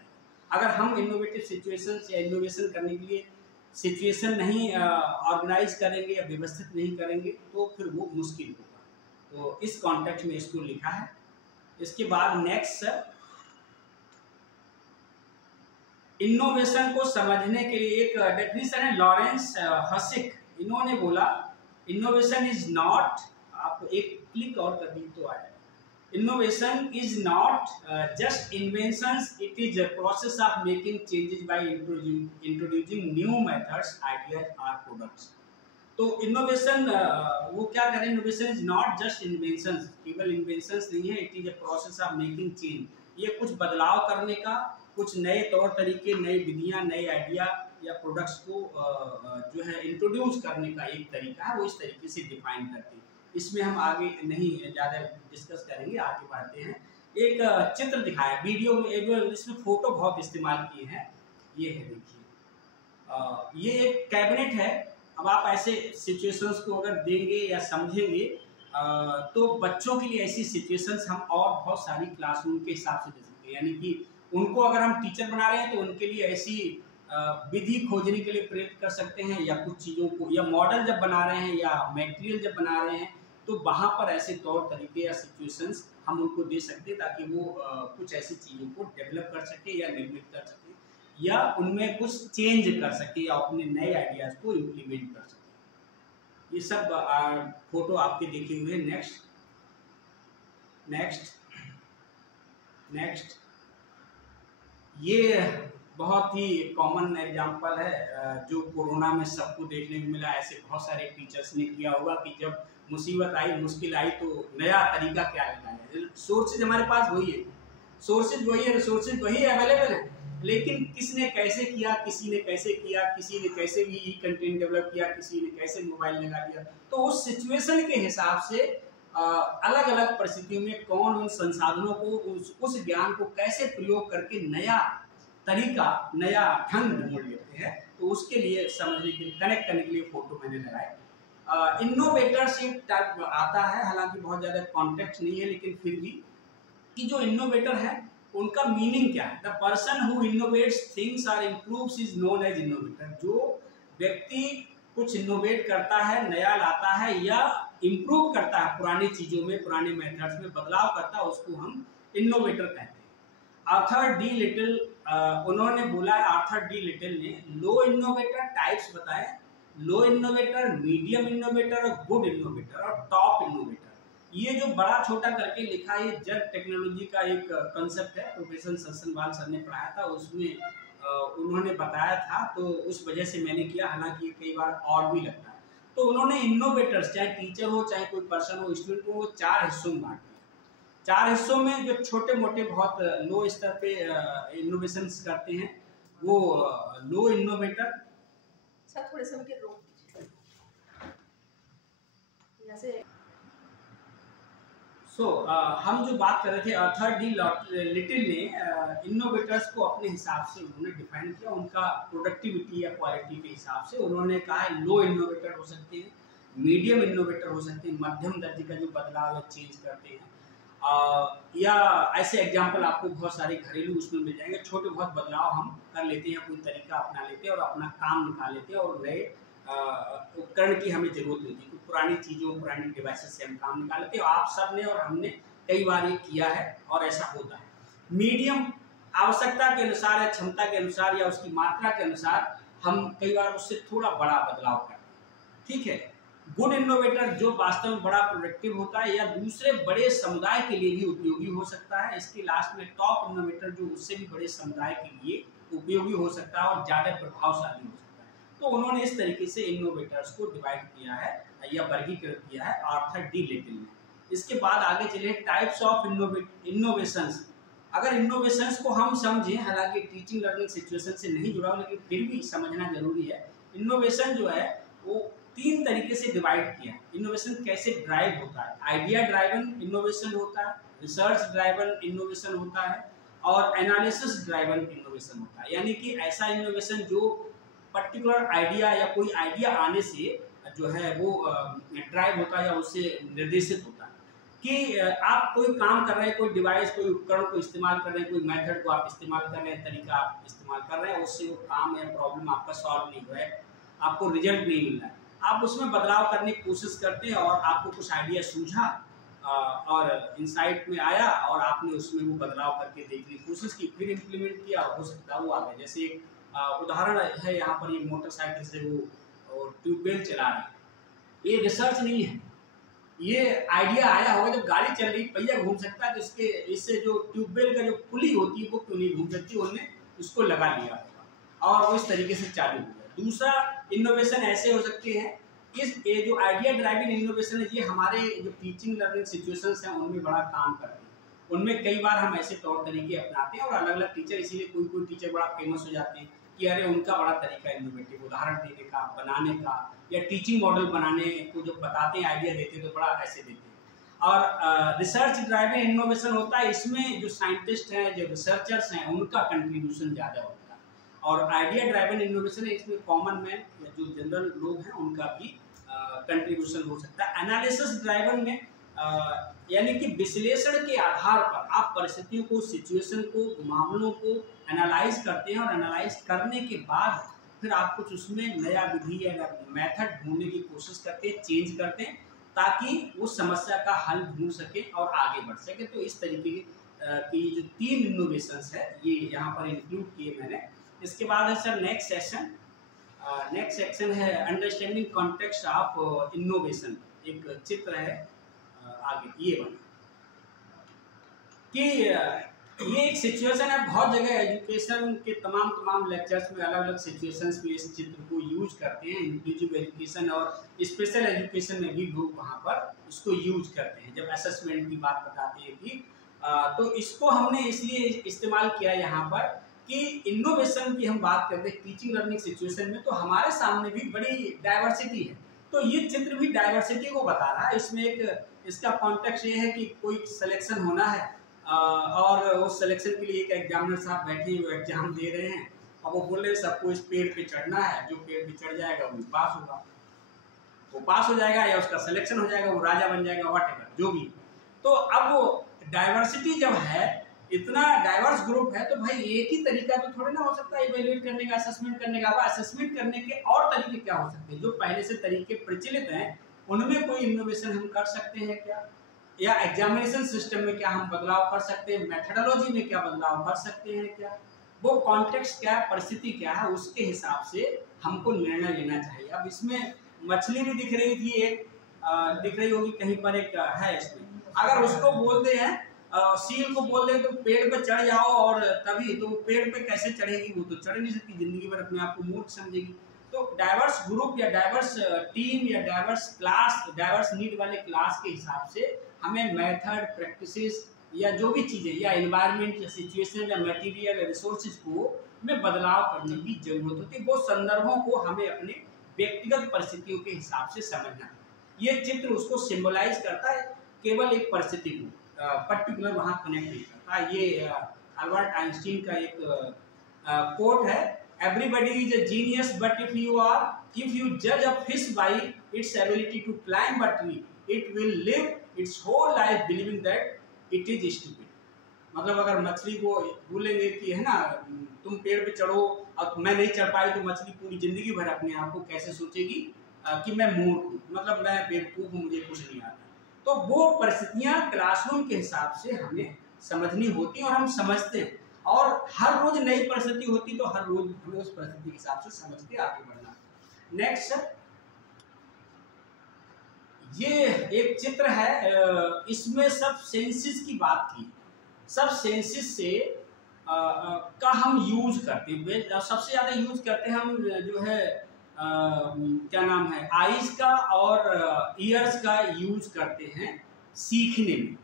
अगर हम इनोवेटिव सिचुएशंस या इनोवेशन करने के लिए सिचुएशन नहीं ऑर्गेनाइज करेंगे या व्यवस्थित नहीं करेंगे तो फिर वो मुश्किल होगा। तो इस कॉन्टेक्स्ट में इसको लिखा है। इसके बाद नेक्स्ट इनोवेशन को समझने के लिए एक डेफिनेशन है, लॉरेंस हसिक, इन्होंने बोला इनोवेशन इज नॉट, आप एक क्लिक और कर दी तो आएगा, innovation is not just inventions, it is a process of making changes by introducing new methods, ideas or products। तो innovation वो क्या करें, innovation is not just inventions, केवल inventions नहीं है, it is a process of making change, ये कुछ बदलाव करने का, कुछ नए तौर तरीके, नई विधियाँ, नए आइडिया या प्रोडक्ट्स को जो है इंट्रोड्यूस करने का एक तरीका है, वो इस तरीके से डिफाइन करते हैं। इसमें हम आगे नहीं ज़्यादा डिस्कस करेंगे, आगे बढ़ते हैं। एक चित्र दिखाया वीडियो में, इसमें फोटो बहुत इस्तेमाल किए हैं, ये है देखिए, ये एक कैबिनेट है। अब आप ऐसे सिचुएशंस को अगर देंगे या समझेंगे तो बच्चों के लिए ऐसी सिचुएशंस हम और बहुत सारी क्लासरूम के हिसाब से दे सकते हैं। यानी कि उनको अगर हम टीचर बना रहे हैं तो उनके लिए ऐसी विधि खोजने के लिए प्रेरित कर सकते हैं, या कुछ चीज़ों को, या मॉडल जब बना रहे हैं या मटेरियल जब बना रहे हैं तो वहाँ पर ऐसे तौर तरीके या सिचुएशंस हम उनको दे सकते हैं ताकि वो कुछ ऐसी चीज़ों को डेवलप कर सके या निर्मित कर सके। या उनमें कुछ चेंज कर सके या अपने नए आइडियाज को इम्प्लीमेंट कर सके। ये सब फोटो आपके देखे हुए। नेक्स्ट नेक्स्ट नेक्स्ट, ये बहुत ही कॉमन एग्जांपल है जो कोरोना में सबको देखने को मिला। ऐसे बहुत सारे टीचर्स ने किया होगा कि जब मुसीबत आई, मुश्किल आई, तो नया तरीका क्या लगाया। सोर्सेज हमारे पास वही है, सोर्सेज वही है, रिसोर्सेज वही अवेलेबल है, लेकिन किसने कैसे किया, किसी ने कैसे किया, किसी ने कैसे भी कंटेंट डेवलप किया, किसी ने कैसे मोबाइल लगा दिया। तो उस सिचुएशन के हिसाब से अलग अलग परिस्थितियों में कौन उन संसाधनों को, उस ज्ञान को कैसे प्रयोग करके नया तरीका, नया ढंग ढूंढ लेते हैं। तो उसके लिए समझने के लिए, कनेक्ट करने के लिए फोटो मैंने लगाए। इनोवेटरशिप टाइप आता है, हालांकि बहुत ज़्यादा कॉन्टेक्स्ट नहीं है, लेकिन फिर भी कि जो इनोवेटर है उनका मीनिंग क्या है। The person who innovates things or improves is known as innovator. जो व्यक्ति कुछ इनोवेट करता है, नया लाता है या इम्प्रूव करता है पुरानी चीज़ों में, पुराने मेथड्स में बदलाव करता है, उसको हम इनोवेटर कहते हैं। आर्थर डी लिटिल उन्होंने बोला है, आर्थर डी लिटिल ने लो इनोवेटर टाइप्स बताए। लो इनोवेटर, मीडियम इनोवेटर और गुड इनोवेटर और टॉप इनोवेटर। ये जो बड़ा छोटा करके लिखा है, जट टेक्नोलॉजी का एक कंसेप्ट है, प्रोफेसर ससनवाल सर ने पढ़ाया था, उसमें उन्होंने बताया था, तो उस वजह से मैंने किया। हालांकि कई बार और भी लगता है। तो उन्होंने इनोवेटर्स, चाहे टीचर हो, चाहे कोई पर्सन हो, स्टूडेंट हो, वो 4 हिस्सों में बांट दिया। 4 हिस्सों में जो छोटे मोटे बहुत लो स्तर पे इनोवेशंस करते हैं वो लो इनोवेटर। सर थोड़े से उनके रोक दीजिए जैसे। हम जो बात कर रहे थे, आर्थर डी लिटिल ने इनोवेटर्स को अपने हिसाब से उन्होंने डिफाइन किया, उनका प्रोडक्टिविटी या क्वालिटी के हिसाब से। उन्होंने कहा है लो इनोवेटर हो सकते हैं, मीडियम इनोवेटर हो सकते हैं, मध्यम दर्जे का जो बदलाव या चेंज करते हैं, या ऐसे एग्जाम्पल आपको बहुत सारे घरेलू उसमें मिल जाएंगे। छोटे बहुत बदलाव हम कर लेते हैं, कोई तरीका अपना लेते हैं और अपना काम निकाल लेते हैं, और नए उपकरण की हमें जरूरत नहीं थी। पुरानी चीज़ों, पुरानी डिवाइसेस से हम काम निकाल लेते हैं। आप सब ने और हमने कई बार ये किया है और ऐसा होता है। मीडियम आवश्यकता के अनुसार या क्षमता के अनुसार या उसकी मात्रा के अनुसार हम कई बार उससे थोड़ा बड़ा बदलाव करते हैं, ठीक है। गुड इनोवेटर जो वास्तव में बड़ा प्रोडक्टिव होता है या दूसरे बड़े समुदाय के लिए भी उपयोगी हो सकता है। इसके लास्ट में टॉप इनोवेटर जो उससे भी बड़े समुदाय के लिए उपयोगी हो सकता है और ज़्यादा प्रभावशाली हो सकता है। तो उन्होंने इस तरीके से इनोवेटर्स को डिवाइड किया है या वर्गीकृत किया है आर्थर डी लिटिल ने। इसके बाद आगे चले टाइप्स ऑफ इनोवेशंस। अगर इनोवेशंस को हम समझें, हालांकि टीचिंग लर्निंग सिचुएशन से नहीं जुड़ा, लेकिन फिर भी समझना जरूरी है। इनोवेशन जो है वो 3 तरीके से डिवाइड किया। इनोवेशन कैसे ड्राइव होता है, आइडिया ड्राइवन इनोवेशन होता है, रिसर्च ड्राइवन इनोवेशन होता है और एनालिसिस ड्राइवन इनोवेशन होता है। यानी कि ऐसा इनोवेशन जो पर्टिकुलर आइडिया या कोई आइडिया आने से जो है वो ड्राइव होता है या उससे निर्देशित होता है कि आप कोई काम कर रहे हैं, कोई डिवाइस, कोई उपकरण को इस्तेमाल कर रहे हैं, कोई मेथड को आप इस्तेमाल कर रहे हैं, तरीका आप इस्तेमाल कर रहे हैं, उससे वो काम या प्रॉब्लम आपका सॉल्व नहीं हुआ है, आपको रिजल्ट नहीं मिल रहा है। आप उसमें बदलाव करने की कोशिश करते हैं और आपको कुछ आइडिया सूझा और इंसाइट में आया और आपने उसमें वो बदलाव करके देखने की कोशिश की, फिर इम्प्लीमेंट किया, हो सकता है वो आ गया। जैसे उदाहरण है यहाँ पर, ये मोटरसाइकिल से वो ट्यूबवेल चला रहे हैं, ये रिसर्च नहीं है, ये आइडिया आया होगा जब गाड़ी चल रही, पहिया घूम सकता है, तो इससे जो ट्यूबवेल का जो पुली होती है वो क्यों नहीं घूम सकती, उन्होंने उसको लगा लिया होगा और वो इस तरीके से चालू हो गया। दूसरा इनोवेशन ऐसे हो सकते हैं, ये जो आइडिया ड्राइविंग इनोवेशन है, ये हमारे जो टीचिंग लर्निंग सिचुएशंस हैं उनमें बड़ा काम करते हैं। उनमें कई बार हम ऐसे तौर तरीके अपनाते हैं और अलग अलग टीचर, इसीलिए कोई टीचर बड़ा फेमस हो जाते हैं कि अरे उनका बड़ा तरीका इनोवेटिव, उदाहरण देने का, बनाने का, या टीचिंग मॉडल बनाने को जो बताते हैं, आइडिया देते हैं तो बड़ा ऐसे देते हैं। और रिसर्च ड्राइविंग इनोवेशन होता है, इसमें जो साइंटिस्ट हैं, जो रिसर्चर्स हैं, उनका कंट्रीब्यूशन ज़्यादा होता है। और आइडिया ड्राइविंग इनोवेशन है, इसमें कॉमन मैन या जो जनरल लोग हैं उनका भी कंट्रीब्यूशन हो सकता है। एनालिसिस ड्राइविंग में यानी कि विश्लेषण के आधार पर आप परिस्थितियों को, सिचुएशन को, मामलों को एनालाइज करते हैं और एनालाइज करने के बाद फिर आप कुछ उसमें नया विधि या मेथड ढूंढने की कोशिश करते हैं, चेंज करते हैं, ताकि वो समस्या का हल ढूंढ सके और आगे बढ़ सके। तो इस तरीके की जो 3 इनोवेशंस है ये यहाँ पर इंक्लूड किए मैंने। इसके बाद है सर नेक्स्ट सेक्शन है अंडरस्टैंडिंग कॉन्टेक्स्ट ऑफ इनोवेशन। एक चित्र है आगे ये वाला कि ये एक सिचुएशन है। बहुत जगह एजुकेशन के तमाम लेक्चर्स में अलग अलग सिचुएशंस में इस चित्र को यूज करते हैं। इंक्लूसिव एजुकेशन और स्पेशल एजुकेशन में भी लोग वहाँ पर इसको यूज करते हैं जब असेसमेंट की बात बताते हैं कि तो इसको हमने इसलिए इस्तेमाल किया यहाँ पर कि इनोवेशन की हम बात करते हैं टीचिंग लर्निंग सिचुएशन में, तो हमारे सामने भी बड़ी डाइवर्सिटी है। तो ये चित्र भी डाइवर्सिटी को बता रहा है। इसमें एक इसका कॉन्टेक्स्ट ये है कि कोई सिलेक्शन होना है और उस सिलेक्शन के लिए एक एग्जामिनर साहब बैठे हैं, वो एग्जाम दे रहे हैं और वो बोल रहे हैं सबको इस पेड़ पे चढ़ना है, जो पेड़ पे चढ़ जाएगा वो पास होगा, वो पास हो जाएगा या उसका सिलेक्शन हो जाएगा, वो राजा बन जाएगा, व्हाटएवर जो भी। तो अब वो डाइवर्सिटी जब है, इतना डाइवर्स ग्रुप है, तो भाई एक ही तरीका तो थोड़ी ना हो सकता है इवेल्युएट करने का, असेसमेंट करने का। असेसमेंट करने के और तरीके क्या हो सकते हैं? जो पहले से तरीके प्रचलित हैं उनमें कोई इनोवेशन हम कर सकते हैं क्या, या एग्जामिनेशन सिस्टम में क्या हम बदलाव कर सकते हैं, मेथडोलॉजी में क्या बदलाव कर सकते हैं क्या, वो कॉन्टेक्स्ट क्या है, परिस्थिति क्या है, उसके हिसाब से हमको निर्णय लेना चाहिए। अब इसमें मछली भी दिख रही थी, एक दिख रही होगी कहीं पर, एक है इसमें। अगर उसको बोलते हैं सील को बोल दे तो पेड़ पे चढ़ जाओ और तभी, तो पेड़ पे कैसे चढ़ेगी? वो तो चढ़ नहीं सकती, जिंदगी भर अपने आप को मूर्ख समझेगी। तो डाइवर्स ग्रुप या डाइवर्स टीम या डाइवर्स क्लास, डाइवर्स नीड वाले क्लास के हिसाब से हमें मेथड, प्रैक्टिसेस या जो भी चीज़ें या एनवायरनमेंट या सिचुएशन या मटेरियल या रिसोर्सेज को में बदलाव करने की जरूरत होती है। वो संदर्भों को हमें अपने व्यक्तिगत परिस्थितियों के हिसाब से समझना है। ये चित्र उसको सिंबलाइज करता है, केवल एक परिस्थिति को पर्टिकुलर वहाँ कनेक्ट नहीं करता। ये अल्बर्ट आइंस्टीन का एक कोट है, everybody is a genius but if you जज a fish by its ability to climb a tree it will live its whole life believing that it is stupid. मतलब अगर मछली को बोलेंगे कि है ना तुम पेड़ पे चढ़ो और मैं नहीं चढ़ पाई, तो मछली पूरी जिंदगी भर अपने आप को कैसे सोचेगी कि मैं मूर्ख हूँ, मतलब मैं बेवकूफ़ हूँ, मुझे कुछ नहीं आता। तो वो परिस्थितियाँ क्लासरूम के हिसाब से हमें समझनी होती हैं और हम समझते हैं, और हर रोज नई परिस्थिति होती, तो हर रोज हमें उस परिस्थिति के हिसाब से समझ के आगे बढ़ना। नेक्स्ट ये एक चित्र है, इसमें सब सेंसेस की बात की, सब सेंसेस से का हम यूज करते हैं। सबसे ज़्यादा यूज करते हैं हम जो है क्या नाम है, आईज का और ईयर्स का यूज करते हैं सीखने में।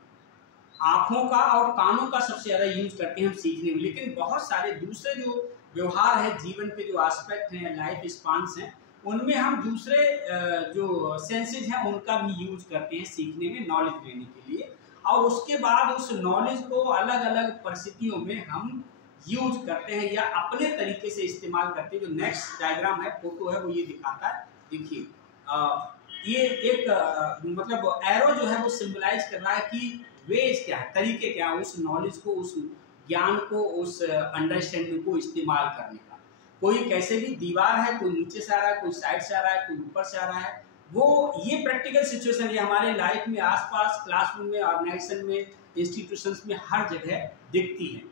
आँखों का और कानों का सबसे ज़्यादा यूज करते हैं हम सीखने में, लेकिन बहुत सारे दूसरे जो व्यवहार है, जीवन के जो एस्पेक्ट हैं, लाइफ स्पान्स हैं, उनमें हम दूसरे जो सेंसेज हैं उनका भी यूज करते हैं सीखने में, नॉलेज लेने के लिए। और उसके बाद उस नॉलेज को अलग अलग परिस्थितियों में हम यूज करते हैं या अपने तरीके से इस्तेमाल करते हैं। जो नेक्स्ट डायग्राम है, फोटो है, वो ये दिखाता है। देखिए ये एक मतलब एरो जो है वो सिंबलाइज कर रहा है कि वेज क्या है, तरीके क्या है उस नॉलेज को, उस ज्ञान को, उस अंडरस्टैंडिंग को इस्तेमाल करने का। कोई कैसे भी दीवार है, कोई नीचे से आ रहा है, कोई साइड से आ रहा है, कोई ऊपर से आ रहा है, वो ये प्रैक्टिकल सिचुएशन ये हमारे लाइफ में आसपास, क्लासरूम में, ऑर्गेनाइजेशन में, इंस्टीट्यूशंस में हर जगह दिखती है।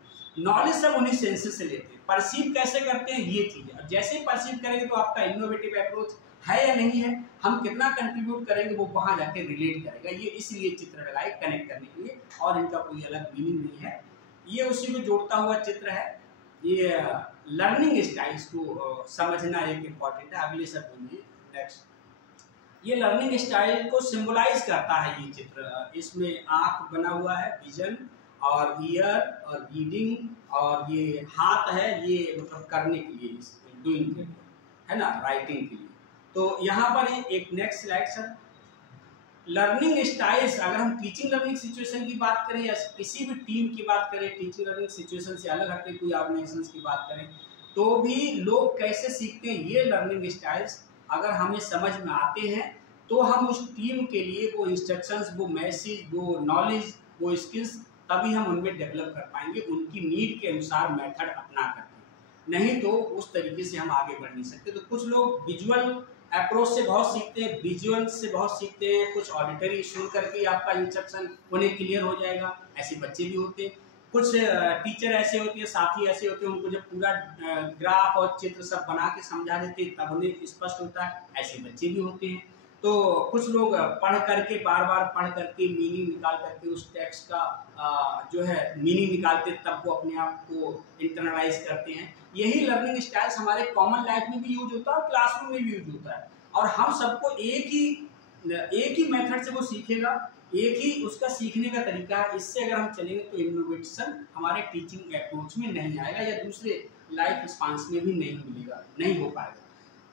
नॉलेज सब उन्हीं सेंसेस से लेते हैं। परसीव कैसे करते हैं ये चीज़, और जैसे ही परसीव करेंगे तो आपका इनोवेटिव अप्रोच है या नहीं है, हम कितना कंट्रीब्यूट करेंगे, वो वहाँ जाके रिलेट करेगा। ये इसलिए चित्र लगाए कनेक्ट करने के लिए, और इनका कोई अलग मीनिंग नहीं है। ये उसी में जोड़ता हुआ चित्र है। ये लर्निंग स्टाइल्स को समझना एक इम्पॉर्टेंट है। अगले शब्द में नेक्स्ट, ये लर्निंग स्टाइल को सिंबलाइज करता है ये चित्र। इसमें आँख बना हुआ है, विजन, और ईयर और रीडिंग, और ये हाथ है, ये मतलब करने के लिए, डूइंग के लिए, है ना, राइटिंग के लिए। तो यहाँ पर एक next slide sir, learning styles. अगर हम टीचिंग लर्निंग सिचुएशन की बात करें या किसी भी टीम की बात करें, टीचिंग लर्निंग सिचुएशन से अलग हटके कोई ऑर्गेनाइजेशन की बात करें, तो भी लोग कैसे सीखते हैं, ये लर्निंग स्टाइल्स अगर हमें समझ में आते हैं तो हम उस टीम के लिए वो इंस्ट्रक्शंस, वो मैसेज, वो नॉलेज, वो स्किल्स तभी हम उनमें डेवलप कर पाएंगे, उनकी नीड के अनुसार मेथड अपना करके। नहीं तो उस तरीके से हम आगे बढ़ नहीं सकते। तो कुछ लोग विजुअल अप्रोच से बहुत सीखते हैं, विजुअल से बहुत सीखते हैं, कुछ ऑडिटरी सुन करके आपका इंस्ट्रक्शन उन्हें क्लियर हो जाएगा, ऐसे बच्चे भी होते हैं। कुछ टीचर ऐसे होते हैं, साथी ऐसे होते हैं, उनको जब पूरा ग्राफ और चित्र सब बना के समझा देते हैं तब उन्हें स्पष्ट होता है। ऐसे बच्चे भी होते हैं। तो कुछ लोग पढ़ करके बार बार पढ़ करके मीनिंग निकाल करके उस टेक्स्ट का जो है मीनिंग निकालते तब वो अपने आप को इंटरनलाइज करते हैं। यही लर्निंग स्टाइल्स हमारे कॉमन लाइफ में भी यूज होता है और क्लासरूम में भी यूज होता है। और हम सबको एक ही मेथड से वो सीखेगा, एक ही उसका सीखने का तरीका है। इससे अगर हम चलेंगे तो इनोवेशन हमारे टीचिंग अप्रोच में नहीं आएगा या दूसरे लाइफ स्पान्स में भी नहीं मिलेगा, नहीं हो पाएगा।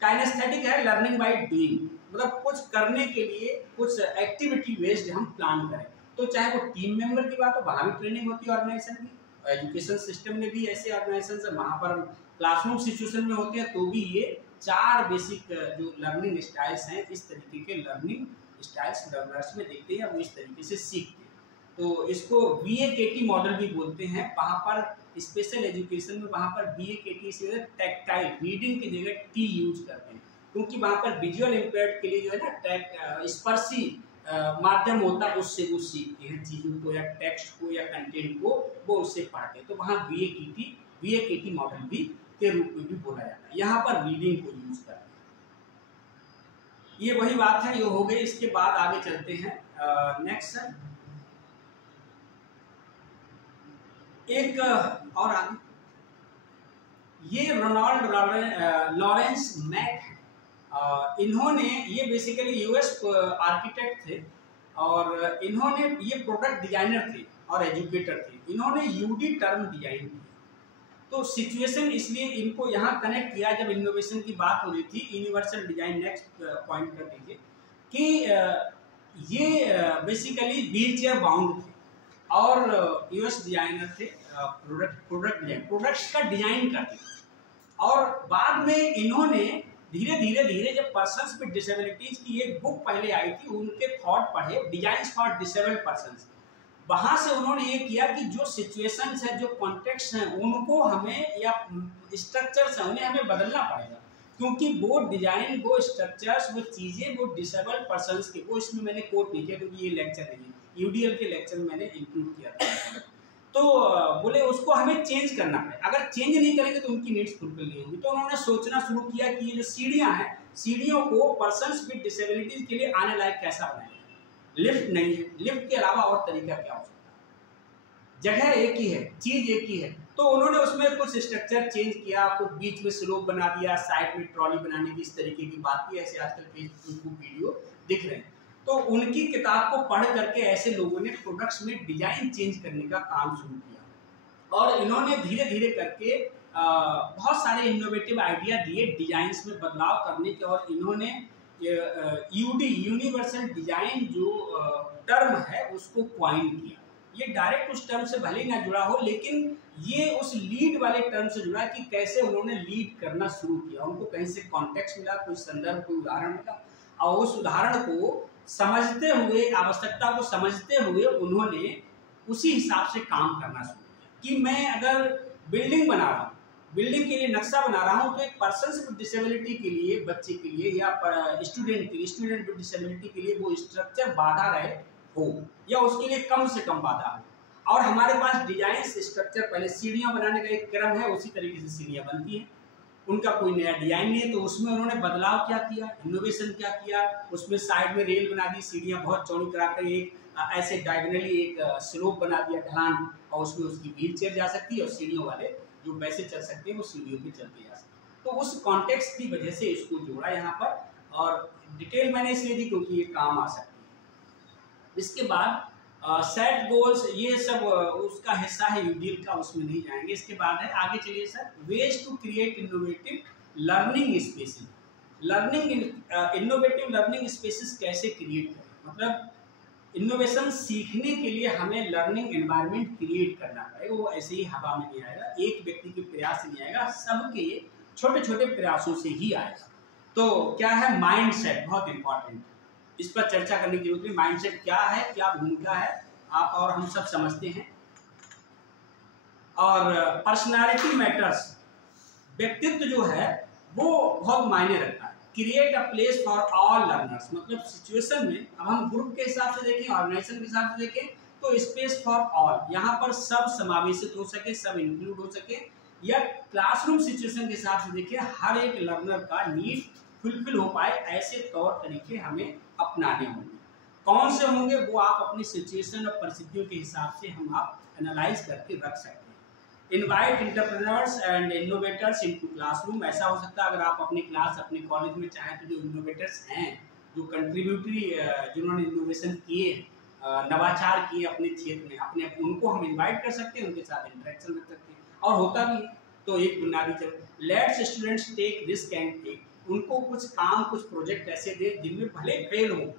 काइनेस्थेटिक है लर्निंग बाय डूइंग, मतलब कुछ करने के लिए कुछ एक्टिविटी बेस्ड हम प्लान करें। तो चाहे वो टीम मेंबर की बात हो, वहाँ भी ट्रेनिंग होती है ऑर्गेनाइजेशन की। एजुकेशन सिस्टम में भी ऐसे ऑर्गेनाइजेशन है, वहाँ पर क्लासरूम सिचुएशन में होते हैं तो भी ये 4 बेसिक जो लर्निंग स्टाइल्स हैं, इस तरीके के लर्निंग स्टाइल्स लर्नर्स में देखते हैं, वो इस तरीके से सीखते हैं। तो इसको VAKT मॉडल भी बोलते हैं। वहाँ पर स्पेशल एजुकेशन में वहाँ पर VAKT से टैक्टाइल रीडिंग की जगह T यूज करते हैं, क्योंकि वहाँ पर विजुअल इम्पेयर्ड के लिए जो है ना स्पर्शी माध्यम होता है, उससे वो सीखते हैं चीज़ों को या टेक्स्ट को या कंटेंट को, वो उससे पढ़ते हैं। तो वहाँ VAKT मॉडल भी के रूप में भी बोला जाता है। यहाँ पर रीडिंग को यूज करते हैं। ये वही बात है, ये हो गई। इसके बाद आगे चलते हैं नेक्स्ट है एक और आगे, ये रोनाल्ड लॉरेंस मैक है। इन्होंने, ये बेसिकली US आर्किटेक्ट थे और इन्होंने, ये प्रोडक्ट डिजाइनर थे और एजुकेटर थे। इन्होंने UD टर्म डिजाइन की। तो सिचुएशन इसलिए इनको यहाँ कनेक्ट किया जब इनोवेशन की बात हो रही थी। यूनिवर्सल डिजाइन नेक्स्ट पॉइंट कर दीजिए कि ये बेसिकली व्हील चेयर बाउंड थे और US डिजाइनर थे, प्रोडक्ट्स का डिजाइन करते थे। और बाद में इन्होंने धीरे धीरे जब पर्सन्स विद डिसेबिलिटीज की एक बुक पहले आई थी, उनके थॉट पढ़े, डिजाइन फॉर डिसेबल्ड पर्सन्स, वहां से उन्होंने ये किया कि जो सिचुएशंस है, जो कॉन्टेक्स्ट हैं, उनको हमें या स्ट्रक्चर्स हैं उन्हें हमें बदलना पड़ेगा, क्योंकि वो डिजाइन, वो स्ट्रक्चर्स, वो चीजें, वो डिसेबल्ड पर्सन्स के, वो इसमें मैंने कोट नहीं किया क्योंकि ये लेक्चर नहीं है, UDL के लेक्चर में मैंने इंक्लूड किया था। तो बोले उसको हमें चेंज करना है, अगर चेंज नहीं करेंगे तो उनकी नीड्स फुलफिल नहीं होंगी। तो उन्होंने सोचना शुरू किया कि ये जो सीढ़ियां हैं, सीढ़ियों को पर्सन्स विद डिसेबिलिटीज के लिए आने लायक कैसा बनाएंगे। लिफ्ट नहीं है, लिफ्ट के अलावा और तरीका क्या हो सकता है, जगह एक ही है, चीज एक ही है। तो उन्होंने उसमें कुछ स्ट्रक्चर चेंज किया, कुछ बीच में स्लोप बना दिया, साइड में ट्रॉली बनाने की, इस तरीके की बात की। ऐसे आजकल फेसबुक वीडियो दिख रहे हैं। तो उनकी किताब को पढ़ करके ऐसे लोगों ने प्रोडक्ट्स में डिजाइन चेंज करने का काम शुरू किया और इन्होंने धीरे धीरे करके बहुत सारे इनोवेटिव आइडिया दिए डिजाइन्स में बदलाव करने के। और इन्होंने UD यूनिवर्सल डिजाइन जो टर्म है उसको क्वाइन किया। ये डायरेक्ट उस टर्म से भले ही ना जुड़ा हो, लेकिन ये उस लीड वाले टर्म से जुड़ा कि कैसे उन्होंने लीड करना शुरू किया। उनको कहीं से कॉन्टेक्स्ट मिला, कोई संदर्भ, कोई उदाहरण मिला और उस उदाहरण को समझते हुए, आवश्यकता को समझते हुए उन्होंने उसी हिसाब से काम करना शुरू किया कि मैं अगर बिल्डिंग बना रहा हूँ, बिल्डिंग के लिए नक्शा बना रहा हूँ, तो एक पर्सन विद डिसेबिलिटी के लिए, बच्चे के लिए या स्टूडेंट विद डिसेबिलिटी के लिए वो स्ट्रक्चर बाधा रहे हो या उसके लिए कम से कम बाधा हो। और हमारे पास डिजाइन स्ट्रक्चर, पहले सीढ़ियाँ बनाने का एक क्रम है, उसी तरीके से सीढ़ियाँ बनती हैं। उनका कोई नया डिजाइन नहीं है, तो उसमें उन्होंने बदलाव क्या किया, इनोवेशन क्या किया, उसमें साइड में रेल बना दी, सीढ़ियाँ बहुत चौड़ी कराकर एक ऐसे डायगोनली एक स्लोप बना दिया, ढलान, और उसमें उसकी व्हील चेयर जा सकती है और सीढ़ियों वाले जो वैसे चल सकते हैं वो सीढ़ियों पे चलते जा सकते हैं। तो उस कॉन्टेक्स्ट की वजह से इसको जोड़ा यहाँ पर, और डिटेल मैंने इसलिए दी क्योंकि ये काम आ सकती है। इसके बाद सेट गोल्स, ये सब उसका हिस्सा है UDL का, उसमें नहीं जाएंगे। इसके बाद है, आगे चलिए sir, ways to create innovative learning spaces. Innovative learning spaces कैसे क्रिएट करें, मतलब इनोवेशन सीखने के लिए हमें लर्निंग एनवायरनमेंट क्रिएट करना पड़ेगा। वो ऐसे ही हवा में नहीं आएगा, एक व्यक्ति के प्रयास से नहीं आएगा, सबके छोटे छोटे प्रयासों से ही आएगा। तो क्या है, माइंडसेट बहुत इंपॉर्टेंट, इस पर चर्चा करने की जरूरत है। माइंडसेट क्या है, क्या भूमिका है, आप और हम सब समझते हैं। और पर्सनालिटी मैटर्स, व्यक्तित्व जो है वो बहुत मायने रखता है। Create a place for all learners, मतलब सिचुएशन में, अब हम ग्रुप के हिसाब से देखें, ऑर्गेनाइजेशन के हिसाब से देखें, तो स्पेस फॉर ऑल, यहाँ पर सब समावेशित हो सके, सब इंक्लूड हो सके, या क्लासरूम सिचुएशन के हिसाब से देखिए हर एक लर्नर का नीड फुलफिल हो पाए, ऐसे तौर तरीके हमें अपनाने होंगे। कौन से होंगे वो आप अपनी सिचुएशन और परिस्थितियों के हिसाब से हम आप एनालाइज करके रख सकते हैं। Invite entrepreneurs and innovators into classroom, ऐसा हो सकता है अगर आप अपनी क्लास अपने कॉलेज में चाहें तो जो इनोवेटर्स हैं, जो कंट्रीब्यूटरी जिन्होंने इनोवेशन किए, नवाचार किए अपने क्षेत्र में, अपने उनको हम इनवाइट कर सकते हैं, उनके साथ इंटरेक्शन रख सकते हैं, और होता भी तो एक बुनियादी चीज let's students take risk and take, उनको कुछ काम कुछ प्रोजेक्ट ऐसे दें जिनमें भले फेल हो,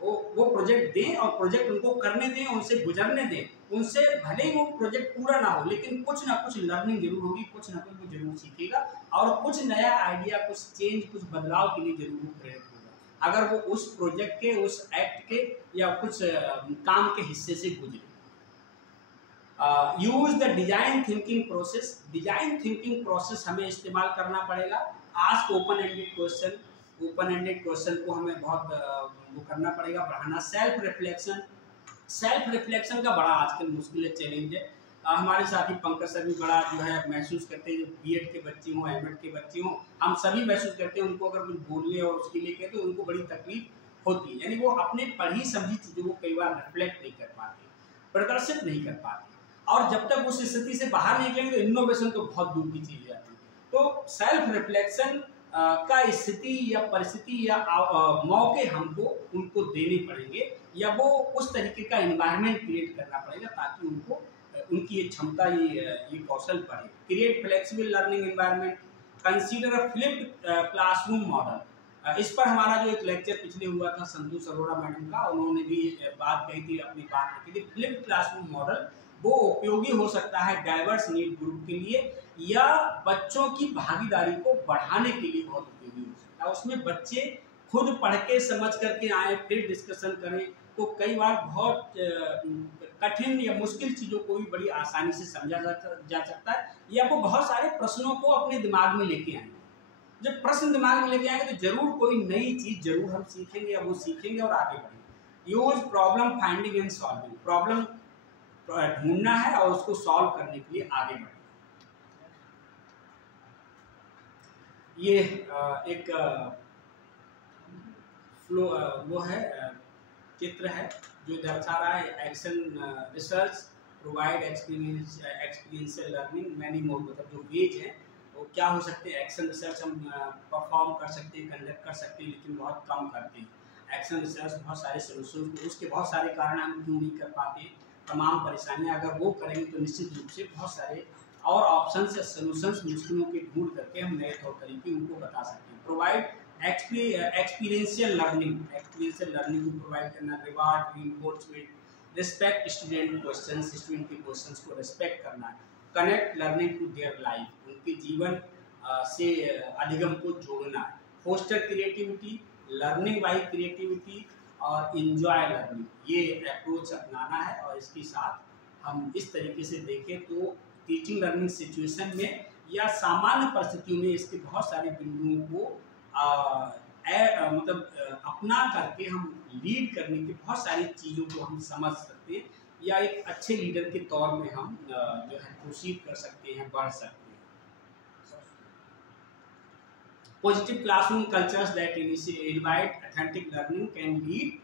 वो प्रोजेक्ट दें और प्रोजेक्ट उनको करने दें, उनसे गुजरने दें, उनसे भले ही वो प्रोजेक्ट पूरा ना हो लेकिन कुछ ना कुछ लर्निंग जरूर होगी, कुछ ना कुछ वो जरूर सीखेगा और कुछ नया आइडिया, कुछ चेंज, कुछ बदलाव के लिए जरूर प्रेरित होगा अगर वो उस प्रोजेक्ट के, उस एक्ट के या कुछ काम के हिस्से से गुजरे। Use the design thinking process, design thinking process हमें इस्तेमाल करना पड़ेगा। Ask open ended question, open ended question को हमें बहुत वो करना पड़ेगा, बढ़ाना। सेल्फ रिफ्लेक्शन, सेल्फ रिफ्लेक्शन का बड़ा आजकल मुश्किल है, चैलेंज है। हमारे साथी पंकज सर भी बड़ा जो है महसूस करते हैं, जो बीएड के बच्चे हों, एमएड के बच्चे हों, हम सभी महसूस करते हैं, उनको अगर कुछ बोलने और उसके लिए कहते तो उनको बड़ी तकलीफ होती है, यानी वो अपने पढ़ी समझी चीज़ों को कई बार रिफ्लेक्ट नहीं कर पाते, प्रदर्शित नहीं कर पाते, और जब तक उस स्थिति से बाहर नहीं निकलेंगे तो इनोवेशन तो बहुत दूर की चीज़ आती है। तो सेल्फ रिफ्लेक्शन का स्थिति या परिस्थिति या मौके हमको उनको देने पड़ेंगे, या वो उस तरीके का एनवायरनमेंट क्रिएट करना पड़ेगा ताकि उनको उनकी ये क्षमता, ये कौशल बढ़े। Create flexible learning environment, consider a flipped classroom model, इस पर हमारा जो एक लेक्चर पिछले हुआ था संतोष अरोड़ा मैडम का, उन्होंने भी बात कही थी, अपनी बात रखी थी। फ्लिप्ड क्लासरूम मॉडल वो उपयोगी हो सकता है डाइवर्स नीड ग्रुप के लिए, या बच्चों की भागीदारी को बढ़ाने के लिए बहुत उपयोगी हो सकता है। उसमें बच्चे खुद पढ़ के समझ करके आए, फिर डिस्कशन करें, तो कई बार बहुत कठिन या मुश्किल चीज़ों को भी बड़ी आसानी से समझा जा सकता है, या वो बहुत सारे प्रश्नों को अपने दिमाग में लेके आएंगे। जब प्रश्न दिमाग में लेके आएंगे तो जरूर कोई नई चीज़ जरूर हम सीखेंगे, या वो सीखेंगे और आगे बढ़ेंगे। Use problem finding and solving, problem ढूंढना है और उसको सॉल्व करने के लिए आगे बढ़ना। ये एक फ्लो वो है, चित्र है जो दर्शा रहा है action research provide experiential learning many mode, मतलब जो वेज है वो क्या हो सकते हैं। एक्शन रिसर्च हम परफॉर्म कर सकते हैं, कंडक्ट कर सकते हैं, लेकिन बहुत कम करते हैं। एक्शन रिसर्च बहुत सारे सोल्यूशन, उसके बहुत सारे कारण हम क्यों नहीं कर पाते, तमाम परेशानियां अगर वो करेंगे तो निश्चित रूप से बहुत सारे और ऑप्शंस या सोल्यूशंस मुश्किलों के ढूंढ करके हम नए तौर तरीके उनको बता सकते हैं। Provide experiential learning, experiential learning को प्रोवाइड करना। Reward, reinforcement, respect student questions, student के क्वेश्चंस को रिस्पेक्ट करना। Connect learning to their life, उनके जीवन से अधिगम को जोड़ना। Foster creativity, learning by creativity और इंजॉय लर्निंग, ये अप्रोच अपनाना है। और इसके साथ हम इस तरीके से देखें तो टीचिंग लर्निंग सिचुएशन में या सामान्य परिस्थितियों में इसके बहुत सारे बिंदुओं को मतलब अपना करके हम लीड करने की बहुत सारी चीज़ों को हम समझ सकते हैं, या एक अच्छे लीडर के तौर में हम जो है प्रोसीड कर सकते हैं, बढ़ सकते हैं। Positive classroom cultures that invite authentic learning can lead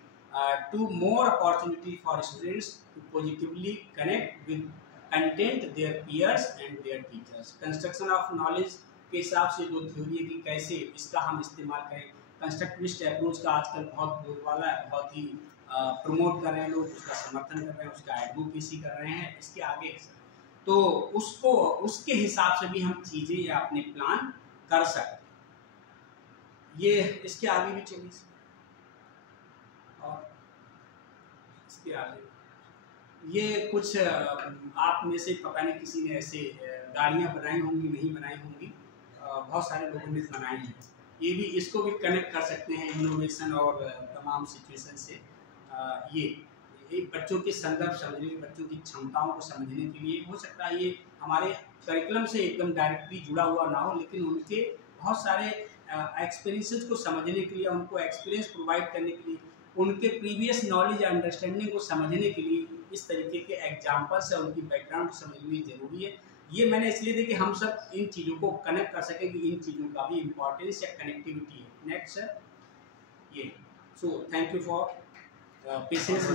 to more opportunity for students to positively connect with content, their peers and their teachers. Construction of knowledge के हिसाब से जो थ्योरी है कि कैसे इसका हम इस्तेमाल करें, कंस्ट्रक्टिविस्ट अप्रोच का आजकल बहुत बोलबाला है, बहुत ही प्रमोट कर रहे हैं लोग, उसका समर्थन कर रहे हैं, उसका एडवोकेसी कर रहे हैं, इसके आगे तो उसको उसके हिसाब से भी हम चीज़ें या अपने प्लान कर सकते हैं। ये इसके आगे भी चलिए, और इसके आगे ये कुछ आप में से पता नहीं किसी ने ऐसे गाड़ियाँ बनाई होंगी, नहीं बनाई होंगी, बहुत सारे लोगों ने बनाई हैं। ये भी, इसको भी कनेक्ट कर सकते हैं इनोवेशन और तमाम सिचुएशन से। ये बच्चों के संदर्भ समझने, बच्चों की क्षमताओं को समझने के लिए हो सकता है, ये हमारे करिकुलम से एकदम डायरेक्टली जुड़ा हुआ ना हो, लेकिन उनके बहुत सारे एक्सपीरियंसेस को समझने के लिए, उनको एक्सपीरियंस प्रोवाइड करने के लिए, उनके प्रीवियस नॉलेज या अंडरस्टैंडिंग को समझने के लिए इस तरीके के एग्जाम्पल्स है, उनकी बैकग्राउंड समझनी जरूरी है। ये मैंने इसलिए दी कि हम सब इन चीज़ों को कनेक्ट कर सकें कि इन चीज़ों का भी इम्पोर्टेंस या कनेक्टिविटी है। नेक्स्ट सर ये, so thank you for patience.